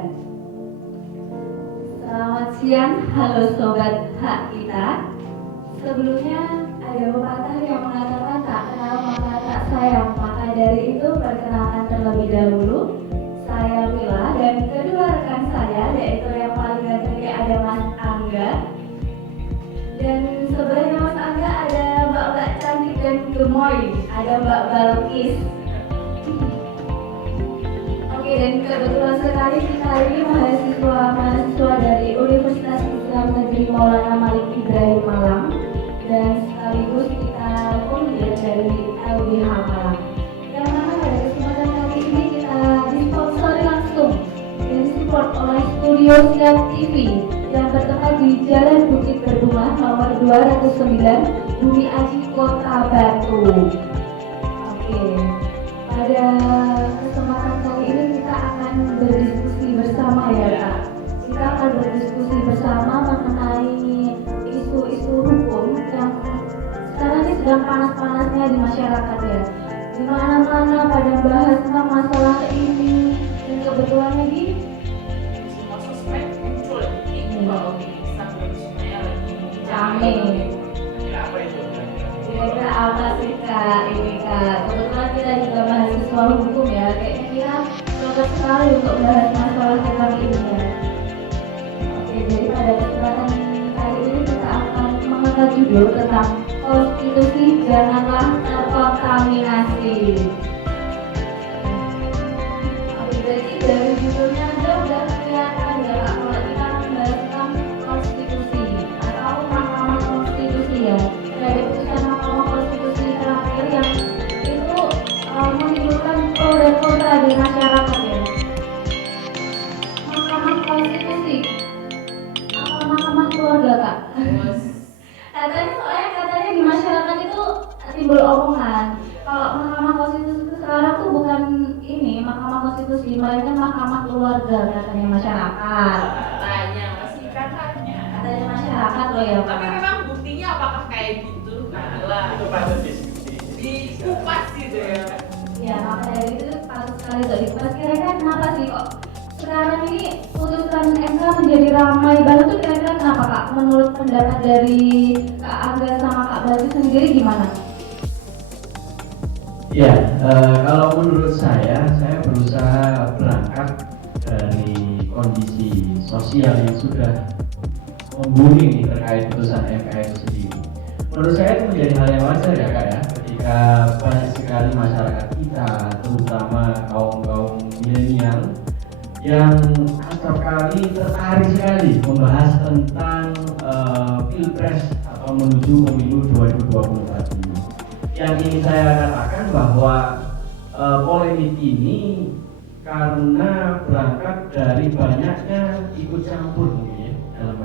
Dilanjutkan. Selamat siang, halo sobat hak kita. Sebelumnya ada pepatah yang mengatakan tak kenal maka tak sayang. Maka dari itu perkenalkan terlebih dahulu. Saya Wila dan kedua rekan saya yaitu yang paling ganteng ada Mas Angga. Dan sebelahnya Mas Angga ada Mbak-mbak cantik dan gemoy, ada Mbak Balkis. Oke, dan kebetulan sekali kita ini mahasiswa dari Universitas Islam Negeri Maulana Malik Ibrahim Malang, dan sekaligus kita pun dari LBH Malang. Yang mana pada kesempatan kali ini kita disponsori langsung dan disupport oleh Studio Siap TV yang terletak di Jalan Bukit Berbunga nomor 209 Bumi Aji Kota Batu. Oke, pada kesempatan kali ini kita akan berdiskusi bersama ya Kak. Kita akan berdiskusi bersama mengenai isu-isu hukum yang sekarang ini sedang panas-panasnya di masyarakat ya. Di mana-mana pada bahas tentang masalah ini, dan kebetulan lagi semua sosmed muncul bahwa sampai semuanya lagi rame. apa itu? Kira-kira apa sih Kak ini Kak? Kebetulan kita juga mahasiswa hukum ya, kayaknya kita cocok sekali untuk bahas masalah tentang ini ya. Oke, jadi pada kesempatan kali ini kita akan mengangkat judul tentang konstitusi janganlah terkontaminasi. Oke, berarti dari judulnya aja udah kelihatan ya Kak, kalau kita membahas tentang konstitusi atau Mahkamah Konstitusi ya. Dari putusan Mahkamah Konstitusi terakhir yang itu menimbulkan pro dan kontra di masyarakat ya. Mahkamah Konstitusi apa Mahkamah Keluarga Kak? Katanya di masyarakat itu timbul omongan kalau Mahkamah Konstitusi itu sekarang tuh bukan ini Mahkamah Konstitusi, melainkan Mahkamah Keluarga katanya masyarakat. Katanya masyarakat loh ya Pak. Tapi memang buktinya apakah kayak gitu? Adalah Itu patut diskusi. dikupas gitu ya. Ya, maka dari itu patut sekali untuk dibahas. Kira-kira kenapa sih kok sekarang ini putusan MK menjadi ramai banget tuh, kira-kira kenapa Kak? Menurut pendapat dari Kak Angga sama Kak Balki sendiri gimana? Ya, kalau menurut saya berusaha berangkat dari kondisi sosial yang sudah membumi terkait putusan MK itu sendiri. Menurut saya itu menjadi hal yang wajar ya Kak ya, ketika banyak sekali masyarakat kita, terutama kaum milenial yang acap kali tertarik sekali membahas tentang pilpres atau menuju pemilu 2024 ini. Yang ingin saya katakan bahwa polemik ini karena berangkat dari banyaknya ikut campur mungkin ya,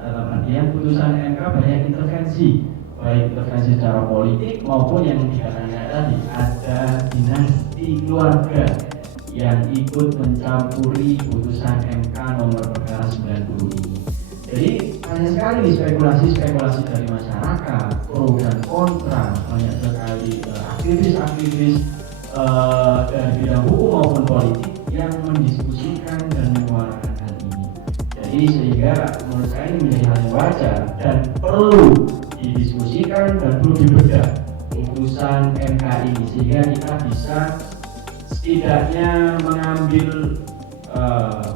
dalam artian putusan MK banyak intervensi, baik intervensi secara politik maupun yang dikatakan tadi ada dinasti keluarga yang ikut mencampuri putusan MK nomor perkara 90 ini. Jadi banyak sekali spekulasi dari masyarakat, pro dan kontra, banyak sekali aktivis-aktivis dari bidang hukum maupun politik yang mendiskusikan dan menyuarakan hal ini. Jadi sehingga menurut saya ini menjadi hal yang wajar dan perlu didiskusikan dan perlu dibedah putusan MK ini sehingga kita bisa setidaknya mengambil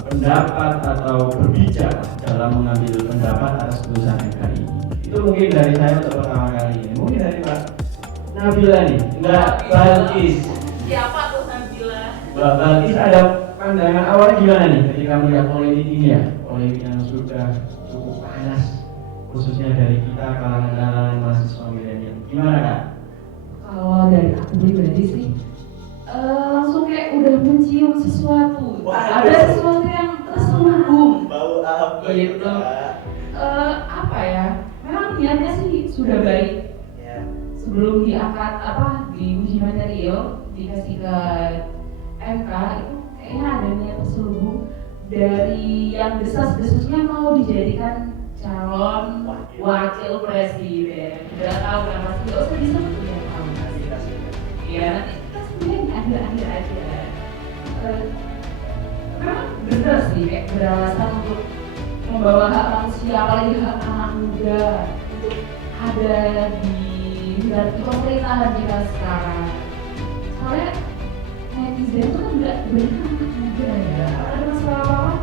pendapat atau berbicara dalam mengambil pendapat atas putusan MK ini. Itu mungkin dari saya untuk pertama kali ini. Mungkin dari Mbak Nabila nih, Mbak Balkis. Siapa tuh Nabila? Mbak Balkis ada pandangan awalnya gimana nih ketika melihat polemik ini ya? Polemik yang sudah cukup panas, khususnya dari kita kalangan mahasiswa milenial. Gimana Kak? Kalau dari aku pribadi sih langsung kayak udah mencium sesuatu. Wah, ada sesuatu yang terselubung bau apa gitu. Apa ya? Memang niatnya sih sudah baik. Ya. Sebelum diangkat diuji material dikasih ke MK itu kayaknya ada niat terselubung dari yang desas-desusnya mau dijadikan calon wakil presiden. Tidak tahu kan, masih nggak usah disebut ya tahu. Iya, nanti kita sebenarnya akhir-akhir aja. memang benar sih kayak beralasan untuk membawa hak manusia, apalagi hak anak muda untuk ada di pemerintahan kita sekarang. Soalnya netizen itu kan nggak berikan anak muda ya, kalau ada masalah apa-apa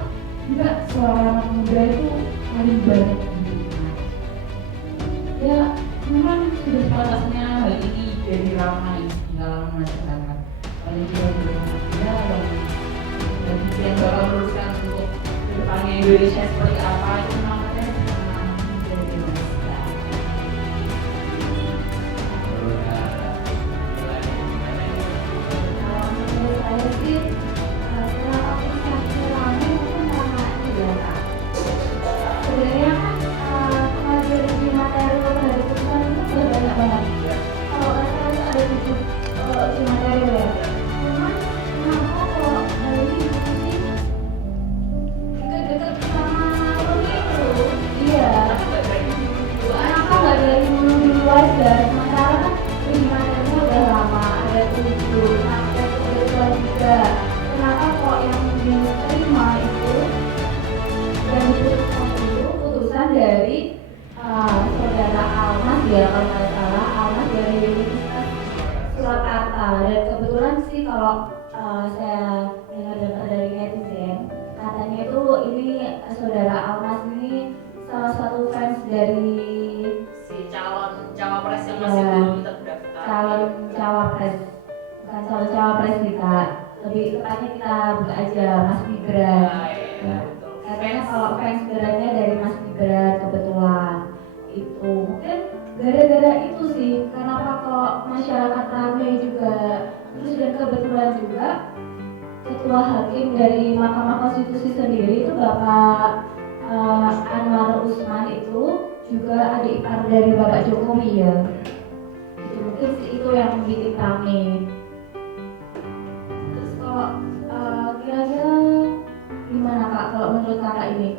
juga suara anak muda itu paling banyak gitu. Ya memang sudah sepantasnya hal ini jadi ramai di dalam masyarakat. Paling juga bermasalah yang bakal meneruskan untuk kedepannya Indonesia seperti apa itu memang katanya sama menjadi dewasa. Kalau menurut saya sih, kenapa pusatnya rame mungkin karena ini ya Kak. Sebenarnya kan kemajuan dari materi dari putusan itu sudah banyak banget. Kalau nggak salah itu ada 7 uji materi ya. Cuman kenapa kok hari ini diskusi deket-deket sama pemilu? Iya. Kenapa nggak dari dulu aja? Sementara kan uji materinya udah lama, ada 7 sampai kebetulan juga. Kenapa kok yang diterima itu dan diputuskan itu putusan dari saudara Almas ya kalau nggak salah, Almas dari Universitas Surakarta. Dan kebetulan sih kalau saya dengar dari netizen katanya itu ini saudara Almas ini salah satu fans dari Si calon cawapres yang masih Iya. belum terdaftar. calon cawapres, bukan calon cawapres kita, lebih tepatnya kita buka aja Mas Gibran. Nah, iya, betul. Katanya kalau fans beratnya dari Mas Gibran kebetulan itu mungkin gara-gara itu sih kenapa kok masyarakat ramai juga. Terus dan kebetulan juga ketua hakim dari Mahkamah Konstitusi sendiri itu Bapak Anwar Usman itu juga adik ipar dari Bapak Jokowi ya. Itu mungkin sih itu yang bikin rame. Terus kalau kira-kira gimana Kak kalau menurut Kakak ini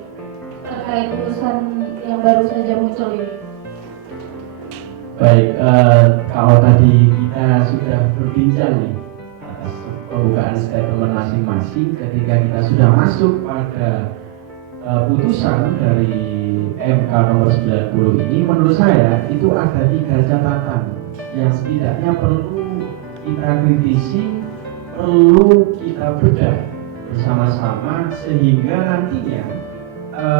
terkait putusan yang baru saja muncul ini? Baik, kalau tadi kita sudah berbincang nih atas pembukaan statement masing-masing, ketika kita sudah masuk pada putusan dari MK nomor 90 ini, menurut saya itu ada 3 catatan yang setidaknya perlu kita kritisi, perlu kita bedah bersama-sama sehingga nantinya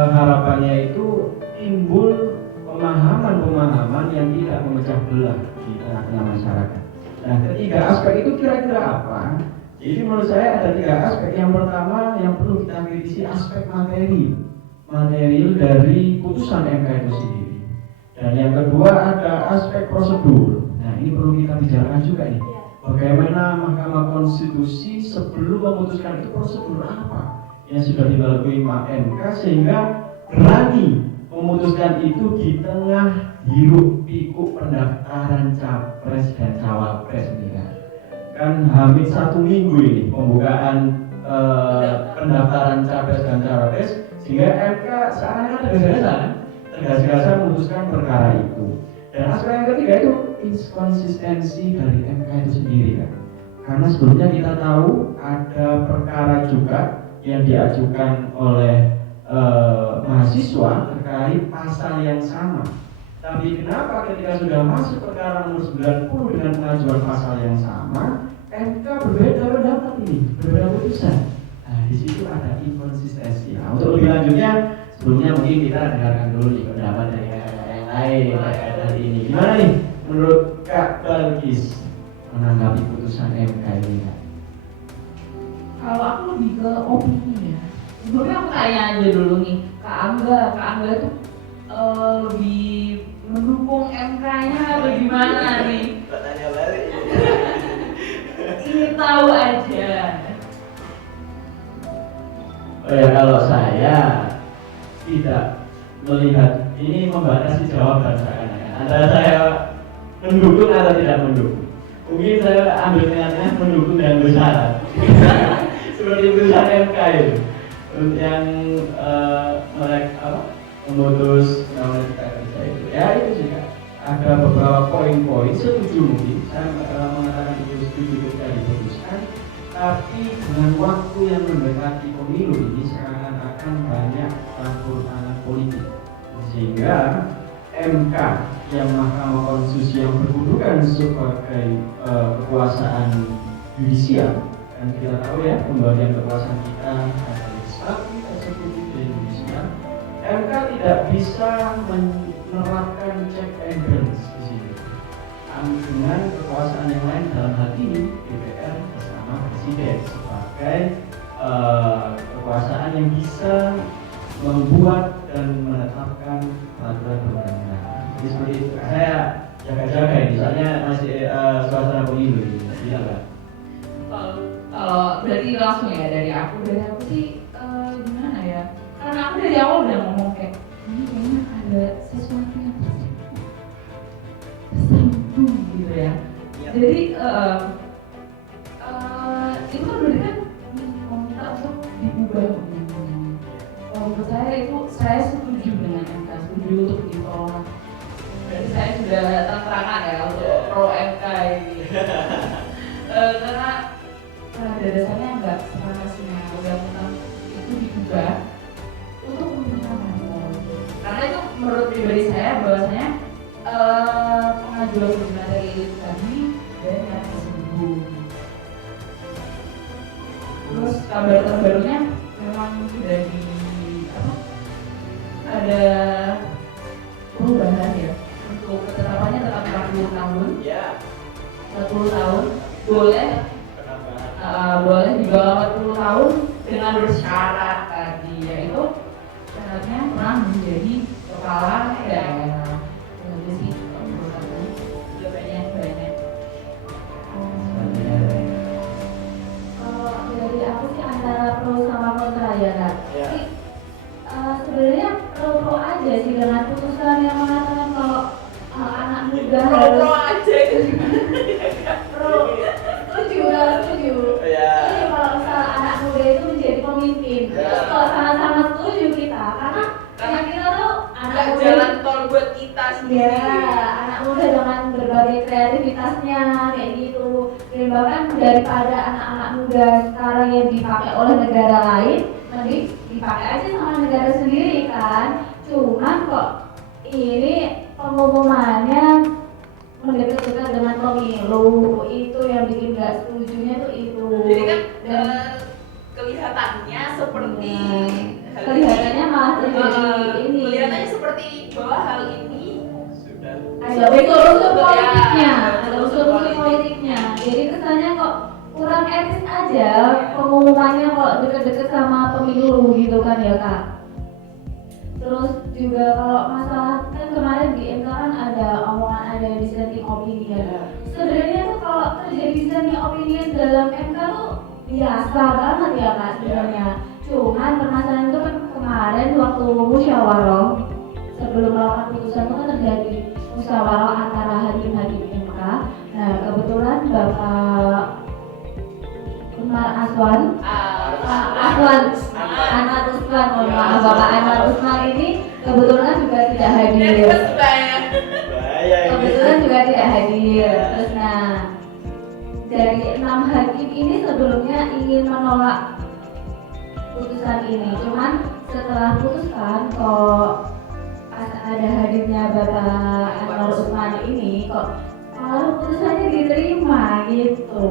harapannya itu timbul pemahaman-pemahaman yang tidak memecah belah di tengah-tengah masyarakat. Nah, ketiga aspek itu kira-kira apa? Jadi menurut saya ada 3 aspek. Yang pertama yang perlu kita kritisi aspek materi dari putusan MK itu sendiri. Dan yang kedua ada aspek prosedur. Nah, ini perlu kita bicarakan juga nih. Bagaimana Mahkamah Konstitusi sebelum memutuskan itu prosedur apa yang sudah dilalui MK sehingga berani memutuskan itu di tengah hiruk pikuk pendaftaran capres dan cawapres ini kan hampir 1 minggu ini pembukaan pendaftaran capres dan cawapres sehingga MK seakan-akan tergesa-gesa memutuskan perkara itu. Dan aspek yang ketiga itu inkonsistensi dari MK itu sendiri kan. Karena sebelumnya kita tahu ada perkara juga yang diajukan oleh mahasiswa terkait pasal yang sama. Tapi kenapa ketika sudah masuk perkara nomor 90 dengan pengajuan pasal yang sama, MK berbeda pendapat ini, berbeda putusan. Nah, di situ ada inkonsistensi. Nah, untuk lebih lanjutnya, sebelumnya mungkin kita dengarkan dulu nih pendapat dari yang lain terkait hal ini. Gimana nih menurut Kak Balkis menanggapi putusan MK ini? Kak? Kalau aku lebih ke opini ya. Sebelumnya aku tanya aja dulu nih, Kak Angga itu lebih mendukung MK-nya atau gimana nih? Tanya balik. Ingin tahu aja. Oh ya, kalau saya tidak melihat ini membatasi jawaban seakan-akan antara saya mendukung atau tidak mendukung. Mungkin saya ambil niatnya mendukung dan bersyarat. Seperti putusan MK itu yang memutus undang-undang cipta kerja itu. Ya itu juga ada beberapa poin-poin setuju mungkin saya mengatakan itu setuju ketika diputuskan. Tapi dengan waktu yang mendekati pemilu ini seakan-akan banyak campur tangan politik, sehingga MK yang Mahkamah Konstitusi yang berkedudukan sebagai kekuasaan yudisial, dan kita tahu ya pembagian kekuasaan kita ada legislatif, eksekutif, dan yudisial. MK tidak bisa menerapkan check and balance di sini dengan kekuasaan yang lain, dalam hal ini DPR bersama Presiden sebagai kekuasaan yang bisa membuat dan menetapkan peraturan perundang-undangan. Jadi seperti itu. Saya jaga-jaga ini, soalnya masih suasana pemilu ini, tidak kan? Kalau berarti langsung ya dari aku sih gimana ya? Karena aku dari awal udah ngomong kayak ini kayaknya ada sesuatu yang tersambung gitu ya. Jadi itu kan berarti kan meminta untuk diubah undang-undang. Kalau menurut saya itu saya setuju dengan MK, setuju untuk ditolak. Berarti saya sudah terang-terangan ya untuk pro MK ini. Karena pada dasarnya enggak sepantasnya undang-undang itu diubah untuk kepentingan umum. Karena itu menurut pribadi saya bahwasanya pengajuan uji materi itu tadi banyak tersinggung. Terus kabar terbarunya memang sudah ada perubahan ya untuk ketetapannya tetap 40 tahun. Ya. 40 tahun boleh juga 40 tahun dengan bersyarat tadi, yaitu syaratnya pernah menjadi kepala daerah. Itu sih menurut aku banyak. Dari aku sih antara pro sama kontra ya Kak. Ya. Jadi, sebenarnya pro aja sih dengan putusan yang mengatakan kalau anak muda harus aja. pro. Setuju. Ya. Jadi kalau misal anak muda itu menjadi pemimpin, Ya. itu kalau sama-sama setuju kita, karena kita tuh anak Nggak muda. jalan tol buat kita sendiri. Ya, anak muda dengan berbagai kreativitasnya kayak gitu. Dan bahkan daripada anak-anak muda sekarang yang dipakai oleh negara lain, mending dipakai aja sama negara sendiri kan. Cuman kok ini pengumumannya mendekat-dekat dengan pemilu, itu yang bikin nggak setujunya tuh itu. Jadi kan Dan kelihatannya seperti hal kelihatannya malah terjadi ini. Kelihatannya seperti bahwa hal ini sudah Ada unsur-unsur Ya, politiknya, ada unsur-unsur unsur-unsur politik. politiknya. Jadi kesannya kok kurang etis aja pengumumannya kok deket-deket sama pemilu gitu kan ya Kak. Terus juga kalau masalah kan kemarin di MK kan ada omongan ada dissenting opinion. Sebenarnya tuh kalau terjadi dissenting opinion dalam MK tuh biasa banget ya Kak sebenarnya. Cuman permasalahan itu kan kemarin waktu musyawarah sebelum melakukan putusan itu kan terjadi musyawarah antara hakim-hakim MK. Nah kebetulan Bapak Umar Aswan Anwar Usman, mohon maaf Bapak Anwar Usman ini kebetulan juga tidak hadir. bahaya ini. Kebetulan juga tidak hadir. Terus nah dari 6 hakim ini sebelumnya ingin menolak putusan ini. Cuman setelah putuskan kok pas ada hadirnya Bapak Anwar Usman ini kok malah putusannya diterima gitu.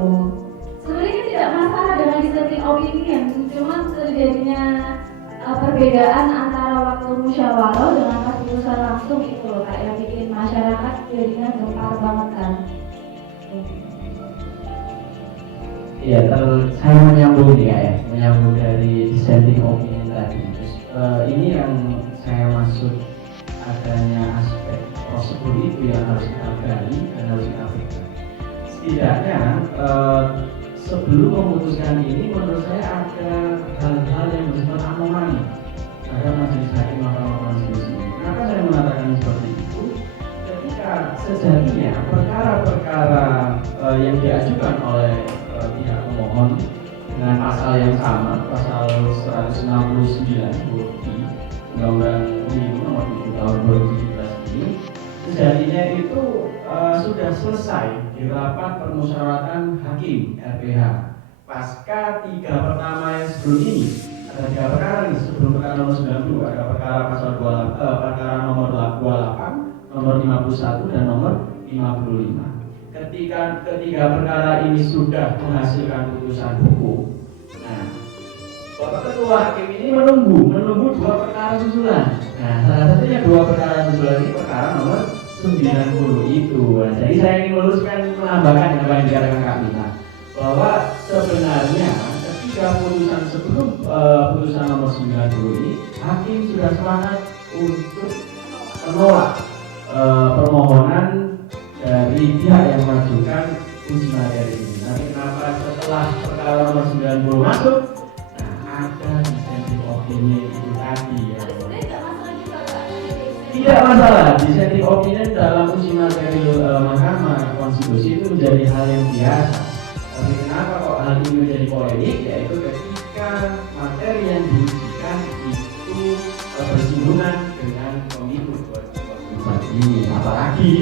Sebenarnya tidak masalah dengan dissenting opinion, cuma terjadinya perbedaan antara waktu musyawarah dengan pas putusan langsung itu loh Kak, yang bikin masyarakat jadinya gempar banget kan. Iya, saya menyambung ya, menyambung dari dissenting opinion tadi. Terus, ini yang saya maksud adanya aspek prosedur itu yang harus kita gali dan harus kita pegang. Setidaknya sebelum memutuskan ini, menurut saya ada hal-hal yang bersifat anomali terhadap majelis hakim Mahkamah Konstitusi. Kenapa saya mengatakan seperti itu? Ketika sejatinya perkara-perkara yang diajukan oleh pihak pemohon dengan pasal yang sama, pasal 169 huruf I Undang-Undang Pemilu Nomor 7 Tahun 2017 ini, sejatinya itu sudah selesai di rapat permusyawaratan hakim RPH pasca 3 pertama yang sebelum ini, ada 3 perkara nih sebelum perkara nomor 90, ada perkara pasal 28, perkara nomor 28, nomor 51 dan nomor 55. Ketika ketiga perkara ini sudah menghasilkan putusan hukum, nah Bapak Ketua Hakim ini menunggu 2 perkara susulan. Nah, salah satunya 2 perkara susulan ini perkara nomor 90 itu. Nah, jadi saya ingin meluruskan, menambahkan apa yang dikatakan Kak Mita, bahwa sebenarnya ketika putusan sebelum putusan nomor 90 ini, hakim sudah sepakat untuk menolak permohonan dari pihak yang mengajukan uji materi ini. Tapi kenapa setelah perkara nomor 90 masuk, nah ada dissenting opinion itu tadi ya. Tidak masalah, dissenting opinion dalam uji materi Mahkamah Konstitusi itu menjadi hal yang biasa. Tapi kenapa kok hal ini menjadi polemik? Yaitu ketika materi yang diujikan itu bersinggungan dengan pemilu 2024 ini. Apalagi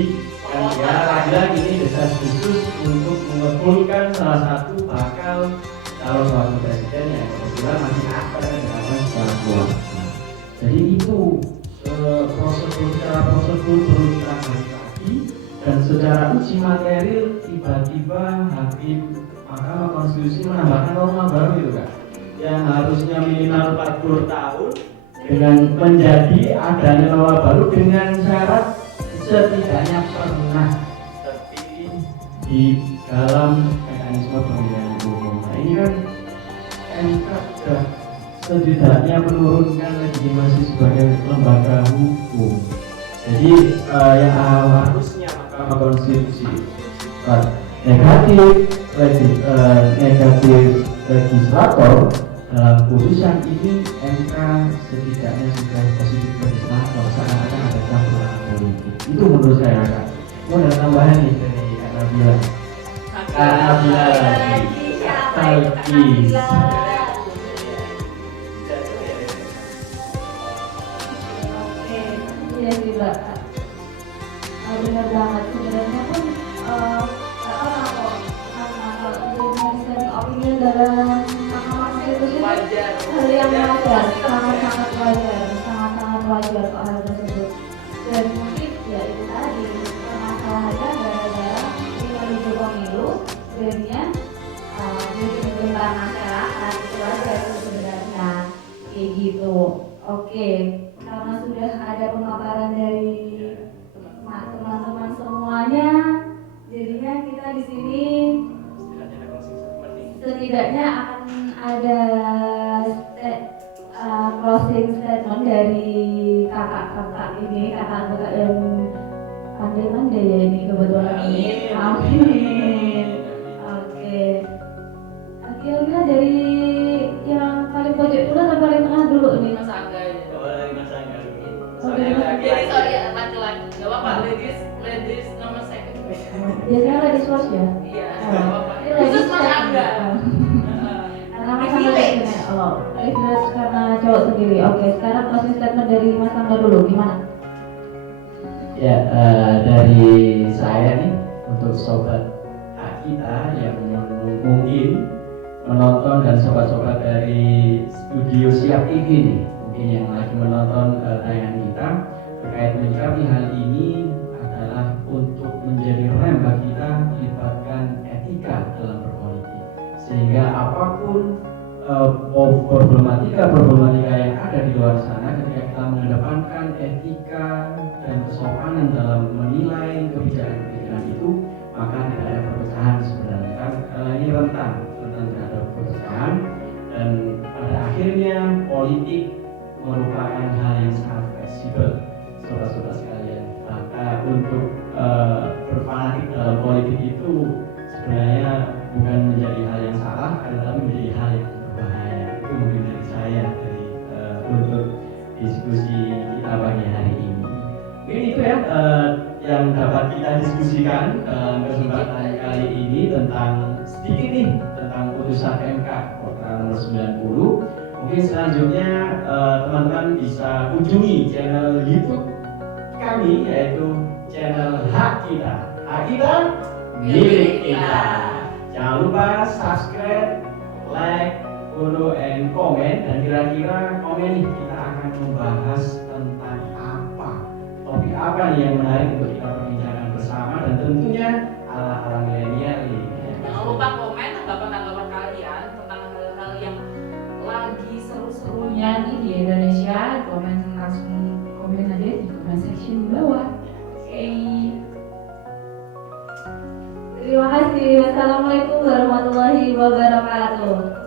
kan ya lagi-lagi ini desas-desus untuk mengumpulkan salah satu bakal calon wakil presiden yang kebetulan masih aktif dengan secara kuat. Jadi itu secara prosedur perlu kita bahas lagi, dan secara uji materi tiba-tiba hakim Mahkamah Konstitusi menambahkan norma baru itu kan, yang harusnya minimal 40 tahun dengan menjadi adanya norma baru dengan syarat setidaknya pernah terpilih di dalam mekanisme pemilihan umum. Nah ini kan MK sudah setidaknya menurunkan legitimasi sebagai lembaga hukum. Jadi yang harusnya Mahkamah Konstitusi negatif legislator dalam putusan ini, MK setidaknya sudah positif legislator, seakan-akan ada campuran politik. Itu menurut saya Kak. Mau ada tambahan nih dari Kak Nabila. Kak Nabila lagi. Iya sih Mbak, benar banget. Sebenarnya pun opini dalam Mahkamah Konstitusi hal yang wajar, sangat-sangat wajar kok hal tersebut. Dan mungkin ya itu tadi permasalahannya gara-gara menuju pemilu, jadinya jadi pemerintahan masyarakat itu aja itu sebenarnya kayak gitu. Oke, karena sudah ada pemaparan dari teman-teman semuanya, jadinya kita di sini setidaknya akan ada closing statement dari kakak-kakak ini, kakak-kakak yang pandai-pandai ya ini kebetulan. Amin. Oke. Kira-kira dari yang paling pojok dulu atau paling tengah dulu nih? Mas Angga ya. Mas Angga dulu. Jadi sorry ya, laki-laki. Gak apa-apa, ladies nomor second. Biasanya ladies first ya? Iya, gak apa-apa. Ini Khusus ladies Mas first. Angga. Karena Mas Angga sendiri. Oh, privilege karena cowok sendiri. Oke, sekarang closing statement dari Mas Angga dulu, gimana? Ya, dari saya nih untuk sobat hak kita yang mungkin menonton dan sobat-sobat dari studio Siap TV nih, mungkin yang lagi menonton tayangan kita terkait menyikapi hal ini adalah untuk menjadi rem bagi kita melibatkan etika dalam berpolitik, sehingga apapun problematika yang ada di luar sana, ketika kita mengedepankan etika dan kesopanan dalam menilai kebijakan-kebijakan itu, maka tidak ada perpecahan sebenarnya kan. Ini rentan terhadap perpecahan, dan pada akhirnya politik merupakan hal yang sangat fleksibel, sobat-sobat sekalian. Maka untuk berfanatik dalam politik itu sebenarnya bukan menjadi hal yang salah, tetapi menjadi hal yang berbahaya. Itu mungkin dari saya untuk diskusi kita pagi hari ini. Mungkin itu ya yang dapat kita diskusikan dalam kesempatan kali ini tentang sedikit nih tentang putusan MK perkara nomor 90. Mungkin selanjutnya teman-teman bisa kunjungi channel YouTube kami, yaitu channel Hak Kita. Hak Kita milik kita. Jangan lupa subscribe, like, follow, and comment. Dan kira-kira komen nih kita akan membahas tentang apa, topik apa nih yang menarik untuk kita perbincangkan bersama, dan tentunya ala-ala milenial nih. Jangan lupa komen tanggapan kalian tentang hal-hal yang lagi seru-serunya nih di Indonesia. Langsung komen aja di comment section di bawah. Oke. Terima kasih. Wassalamualaikum warahmatullahi wabarakatuh.